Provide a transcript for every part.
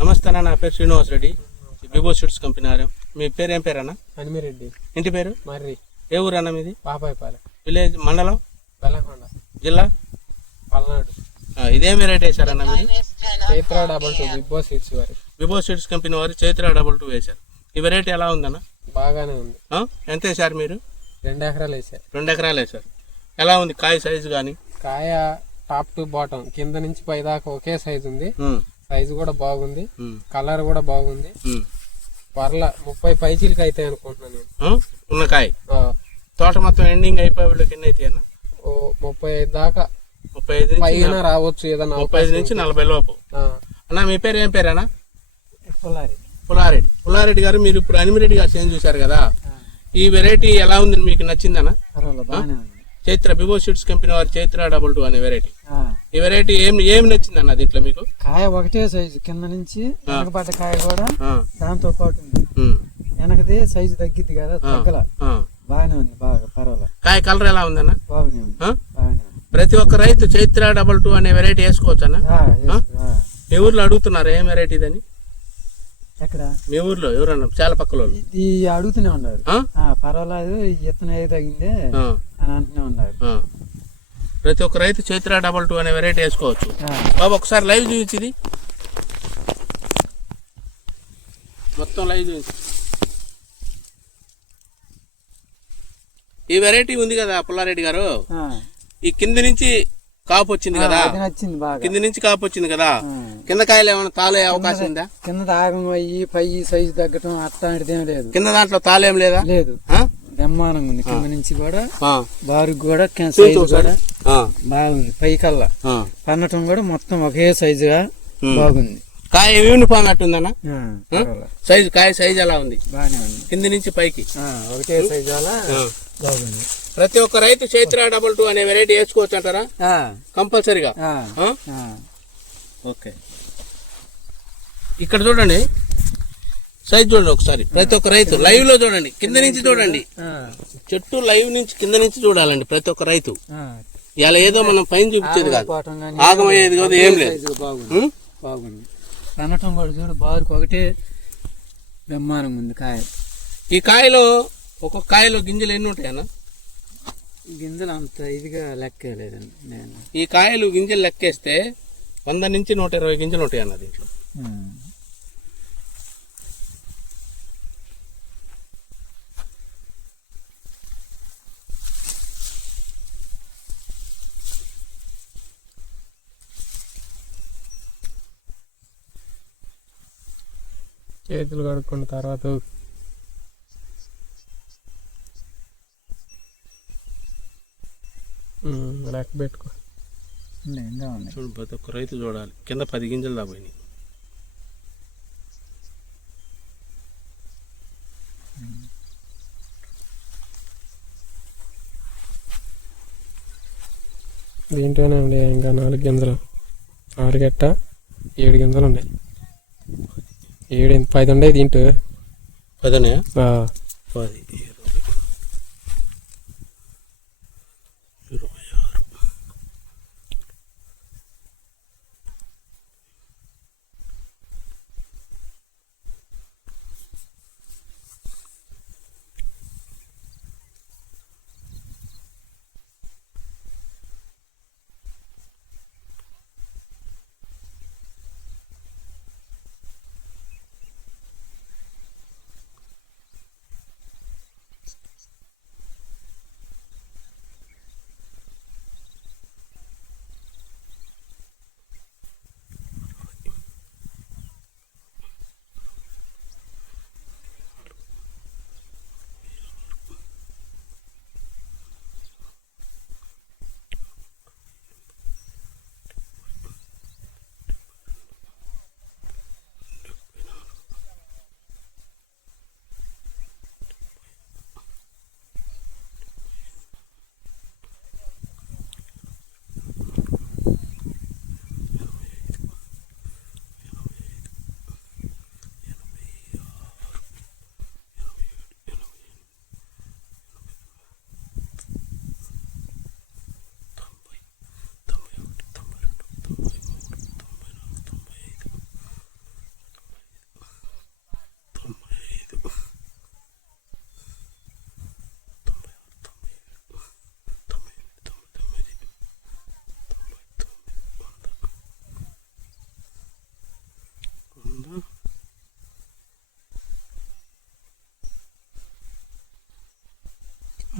నమస్తే అన్న, నా పేరు Srinivas Reddy, Bibo seeds company RM. మీ పేరు ఏం పేరు అన్న? హనుమిరెడ్డి. ఇంటి పేరు? మర్రి. ఏ ఊరు అన్న మీది? పాపాయిపాలెం. విలేజ్, మండలం? బెల్లంకొండ. జిల్లా? పల్నాడు. ఇదేం వెరైటీ వేశారన్న మీరు? చైత్ర 22 బిబో సీడ్స్ వారి. బిబో సీడ్స్ కంపెనీ వారు చైత్ర 22 వేశారు. ఈ వెరైటీ ఎలా ఉందన్న? బాగానే ఉంది. ఎంత వేశారు మీరు? 2 ఎకరాలు వేసారు. 2 ఎకరాలు వేశారు. ఎలా ఉంది కాయ సైజు కానీ? కాయ టాప్ టు బాటం కింద నుంచి పై దాకా ఒకే సైజు ఉంది. సైజు కూడా బాగుంది, కలర్ కూడా బాగుంది. పర్ల 30 పైచీలకి అయితే అనుకుంటున్నాను నేను. ఉన్న కాయ తోట మొత్తం ఎండింగ్ అయిపోయి ఎన్ని అయితే అన్న? 35 దాకా, 35 పైన రావచ్చు ఏదన్నా. 35 నుంచి 40 లోపు. అన్న మీ పేరు ఏం పేరు అన్న? పుల్లారెడ్డి. పుల్లారెడ్డి గారు, మీరు ఇప్పుడు హనుమిరెడ్డి గారు చేంజ్ చూశారు కదా, ఈ వెరైటీ ఎలా ఉంది, మీకు నచ్చిందన్న? చైత్ర బిబో సీడ్స్ కంపెనీ వారి చైత్ర 22 అనే వెరైటీ. ఈ వెరైటీ ఏం నచ్చింది అన్న దీంట్లో మీకు? కాయ ఒకటే సైజు, కింద నుంచి వెనకబడ్డ కాయ కూడా దాంతో పాటు ఉంది. వెనకది సైజు తగ్గిద్ది కదా, తగ్గల. బాగానే ఉంది, బాగా పర్వాలేదు. కాయ కలర్ ఎలా ఉందన్న? బాగానే ఉంది, బాగానే ఉంది. ప్రతి ఒక్క రైతు చైత్ర 22 అనే వెరైటీ వేసుకోవచ్చు అన్న? మీ ఊర్లో అడుగుతున్నారు ఏం వెరైటీ అని? ఎక్కడ? మీ ఊర్లో ఎవరన్నా చాలా పక్కల ఈ అడుగుతూనే ఉన్నారు. పర్వాలేదు, ఇత్తనం ఏ తగ్గిందే అని అంటూనే ఉన్నారు. ప్రతి ఒక్క రైతు చైత్ర 22 అనే వెరైటీ వేసుకోవచ్చు. బాబు ఒకసారి లైవ్ చూపించింది, మొత్తం లైవ్ చూపించి. ఈ వెరైటీ ఉంది కదా పుల్లారెడ్డి గారు, ఈ కింద నుంచి కాపు వచ్చింది కదా, కింద నుంచి కాపు వచ్చింది కదా, కింద కాయలు ఏమైనా తాలే అవకాశం ఉందా? కింద దాగం అయ్యి పై సైజు తగ్గటం అట్లాంటిది ఏం లేదు. కింద దాంట్లో తాలేం లేదా? లేదు, బ్రహ్మాండంగా ఉంది. కింద నుంచి కూడా బారుకు కూడా సైజు కూడా బాగుంది. పై కల్లా పన్నటం కూడా మొత్తం ఒకే సైజుగా బాగుంది. కాయ యూనిఫామ్ అట్టుందన్నా? సైజు, కాయ సైజు ఎలా ఉంది? బాగానే ఉంది, కింద నుంచి పైకి ఒకటే సైజు అలా బాగుంది. ప్రతి ఒక్క రైతు చైత్ర 22 అనే వెరైటీ వేసుకోవచ్చు అంటారా? కంపల్సరిగా. ఓకే, ఇక్కడ చూడండి సైజ్ చూడండి ఒకసారి. ప్రతి ఒక్క రైతు లైవ్ లో చూడండి, కింద నుంచి చూడండి, చెట్టు లైవ్ నుంచి కింద నుంచి చూడాలండి ప్రతి ఒక్క రైతు. ఇలా ఏదో మనం పైన చూపించేది కాదు, ఆగమయ్యేది కాదు, ఏం లేదు. బాగుంది, కనటం కూడా చూడు, బారుకు ఒకటే బ్రహ్మాండంగా ఉంది కాయ. ఈ కాయలో ఒక్కొక్క కాయలో గింజలు ఎన్ని ఉంటాయన్న? గింజలు అంత ఇదిగా లెక్కలేదండి నేను. ఈ కాయలు గింజలు లెక్కేస్తే 100 నుంచి 120 గింజలు ఉంటాయి అన్న దీంట్లో. చేతులు కడుక్కున్న తర్వాత లెక్క పెట్టుకో. చూడు ప్రతి ఒక్క రైతు చూడాలి, కింద 10 గింజలు దాపోయినాయి. దీంట్లోనే ఉండే ఇంకా 4 గింజలు, 6 గట్ట 7 గింజలు ఉన్నాయి. 10 ఉన్నాయి దీంట్లో. 10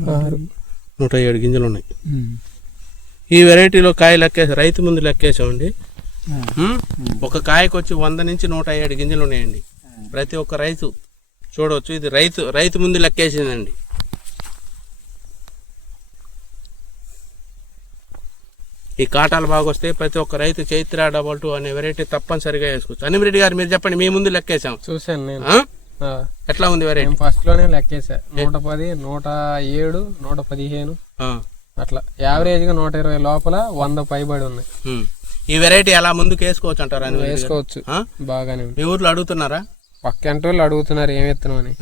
107 గింజలు ఉన్నాయి. ఈ వెరైటీలో కాయ లెక్కేసి రైతు ముందు లెక్కేసామండి. ఒక కాయకు వచ్చి 100 నుంచి 107 గింజలు ఉన్నాయండి. ప్రతి ఒక్క రైతు చూడవచ్చు. ఇది రైతు ముందు లెక్కేసిందండి. ఈ కాటాలు బాగా వస్తే ప్రతి ఒక్క రైతు చైత్ర 22 అనే వెరైటీ తప్పనిసరిగా వేసుకోవచ్చు. అనిమిరెడ్డి గారు మీరు చెప్పండి, మీ ముందు లెక్కేసాం. చూసాను నేను. ఎట్లా ఉంది వెరైటీ? ఫస్ట్ లోనే లెక్కేసా. 110, 107, 115 అట్లా యావరేజ్ గా 120 లోపల 100 పైబడి ఉన్నాయి. ఈ వెరైటీ ఎలా ముందుకు వేసుకోవచ్చు అంటారా? వేసుకోవచ్చు, బాగానే ఉంది. మీ ఊర్లో అడుగుతున్నారా? పక్కంటి వాళ్ళు అడుగుతున్నారు ఏం విత్తనం అని.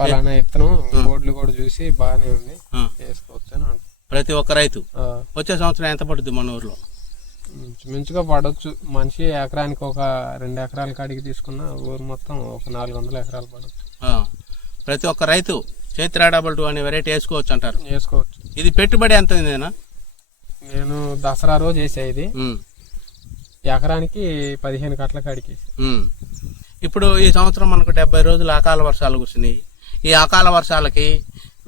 పలానా విత్తనం బోర్డులు కూడా చూసి బాగానే ఉంది, వేసుకోవచ్చు అని అంటారు ప్రతి ఒక్క రైతు. వచ్చే సంవత్సరం ఎంత పడుతుంది మన ఊర్లో? మించుగా పడవచ్చు. మనిషి ఎకరానికి ఒక 2 ఎకరాల కాడికి తీసుకున్న ఊరు మొత్తం ఒక 400 ఎకరాలు పడవచ్చు. ప్రతి ఒక్క రైతు చైత్ర 22 అనే వెరైటీ వేసుకోవచ్చు అంటారు. వేసుకోవచ్చు. ఇది పెట్టుబడి ఎంత ఉందేనా? నేను దసరా రోజు వేసా. ఇది ఎకరానికి 15 కట్ల కాడికి. ఇప్పుడు ఈ సంవత్సరం మనకు 70 రోజులు అకాల వర్షాలు కురిసినాయి. ఈ అకాల వర్షాలకి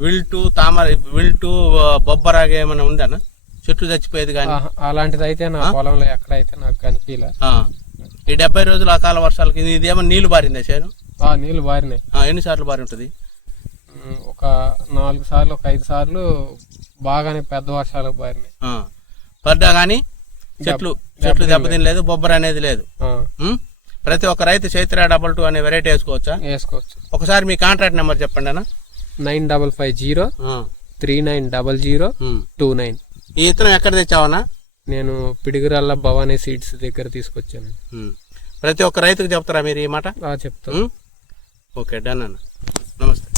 విల్టు బొబ్బరాగా ఏమైనా ఉందనా? చెట్లు చచ్చిపోయేది కానీ అలాంటిది అయితే నా పొలంలో ఎక్కడైతే నాకు కనిపించలే. ఈ 70 రోజులు అకాల వర్షాలకి ఇదేమో నీళ్లు బారిందా చేను? నీళ్లు బారినాయి. ఎన్నిసార్లు బారి ఉంటుంది? ఒక 4 సార్లు, ఒక 5 సార్లు బాగానే పెద్ద వర్షాలకు బారినాయి. పడ్డా కానీ చెట్లు దెబ్బతినలేదు, బొబ్బర అనేది లేదు. ప్రతి ఒక్క రైతు చైత్ర 22 అనే వెరైటీ వేసుకోవచ్చా? వేసుకోవచ్చు. ఒకసారి మీ కాంట్రాక్ట్ నెంబర్ చెప్పండి అన్న. 9550 390029. ఈ ఇత్తనం ఎక్కడ తెచ్చావన్నా? నేను పిడిగిరాళ్ళ భవానీ సీడ్స్ దగ్గర తీసుకొచ్చాను. ప్రతి ఒక్క రైతుకు చెప్తారా మీరు ఈ మాట? చెప్తాను. ఓకే, డన్ అన్న. నమస్తే.